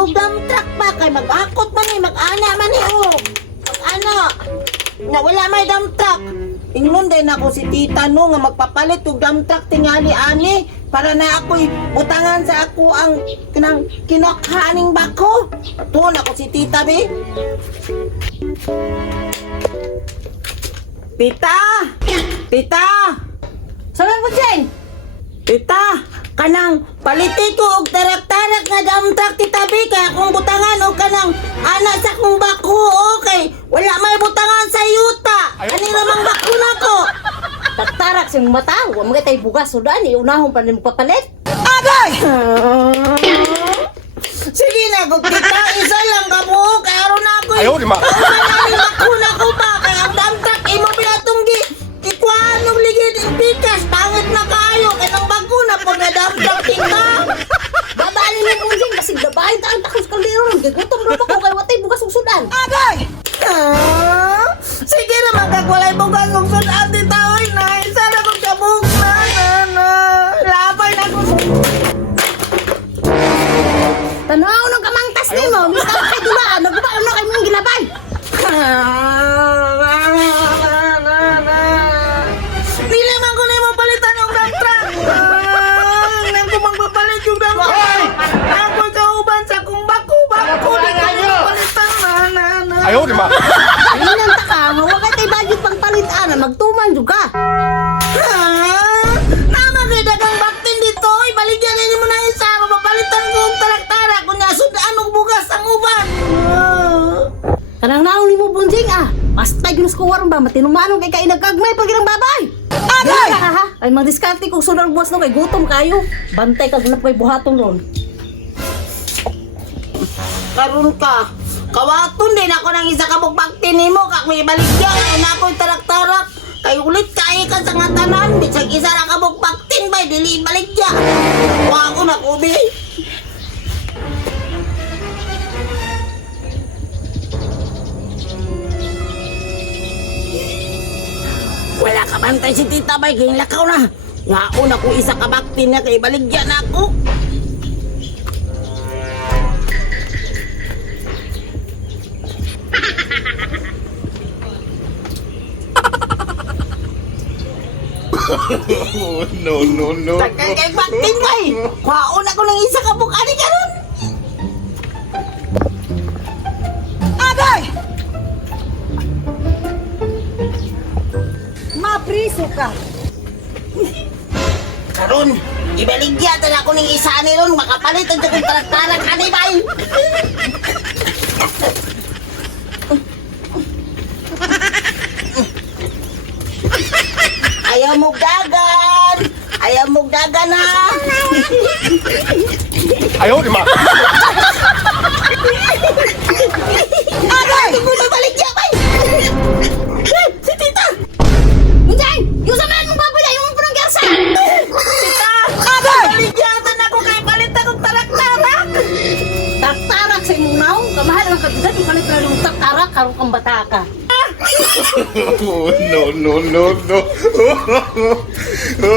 og dump truck ba kay mag-akot man ni mag-ana man ni oh. Mag-ana. Na wala may dump truck. Ingnon din ako si tita no nga magpapalit og dump truck tingali ani para na ako'y butangan sa ako ang kinakaning bako. Tuon ako si tita be. Tita! Tita! Sabi mo, Jane? Tita! Kanang paliti ko og tarak-tarak nga dump truck tita be kay akong butangan og kanang anak sa akong bako okay. Wala may butangan sa yuta. Ani ramang bako nako. Taktarak sa mong mata. Huwag mga tayo bugas. Sudan, iunahon pa rin magpapalit. Agay! Sige na, kung tita, isa lang ka po. Kaya aron na ako. Ayaw, lima. Ako na ko pa. Kaya ang dump truck, imo pinatunggi. Ikuhaan ng ligid ng pikas. Pangit na kayo. Kaya nang bago na po na dump truck tingka. Babali mo mong Jane. Kasi dabahin ta ang takos kaldero. Gigutom na ako kay watay bugas ng Sudan. Agay! Sige na, magkakulay bukas ng sudan tita. Oy, na. Isa na kong kabuk na. Labay na ko. Tanaw ng kamangtas ni mo. Misa ka kay diba? Nagbaon na kayo mong gilabay. Dili man ko na yung palitan ng dump truck. Nang ko magpapalit yung dump truck. Ako kauban sa kong bako. Di ka yung palitan na. Ayaw, lima. Ayun ang taka. Huwag kayo tayo budget pang palitan. Magtuman juga. Namaganda kang baktin dito. Ibaligyan na mo na isa. Mapapalitan ko ang tarak-tarak. Kung nasudaan og bugas ang uban. Kanang naong ni mo bunjing basta yun sa kuwarang ba matinumanong kay kainagkagmay pag irang babay. Agay! Ha? Ay magdiskarte kung sunod buwas no kay gutom kayo. Bantay kag na pay buhaton ron. Karon ka. Kawaton din ako ng isa ka baktin nimo. Kak may ibaligyan. Ay na ako'y tarak-tarak. Kay ulit kaya ka sa nga tanan. Bisag isa na ka baktin ba. Dili ibaligyan. Wa ako na kubi. Wala ka bantay si tita bay, kaya lakaw na. Yaon ako isa ka baktin niya, kaya baligyan na ako. No. Takay kay baktin bay. Yaon ako ng isa ka bukani karon. Agay! Mapriso ka. Karon, ibaligyan na ako ng isa ni ron, makapalit ang kong tarak-tarak ani bay. Ayaw mo dagan. Ayaw mo dagan ha. Ayaw, lima. Agay! Hindi ko na baligyan bay. Si tita. Bunjing! Yung sa man mong babay yung punong gersa! Tita! Agay! Baligyan na ako kay palit akong tarak-tarak. Taktarak sa imong naong. Kamahal ang kagdad. Ipalit na yung taktarak. Karong kang bata ka. No.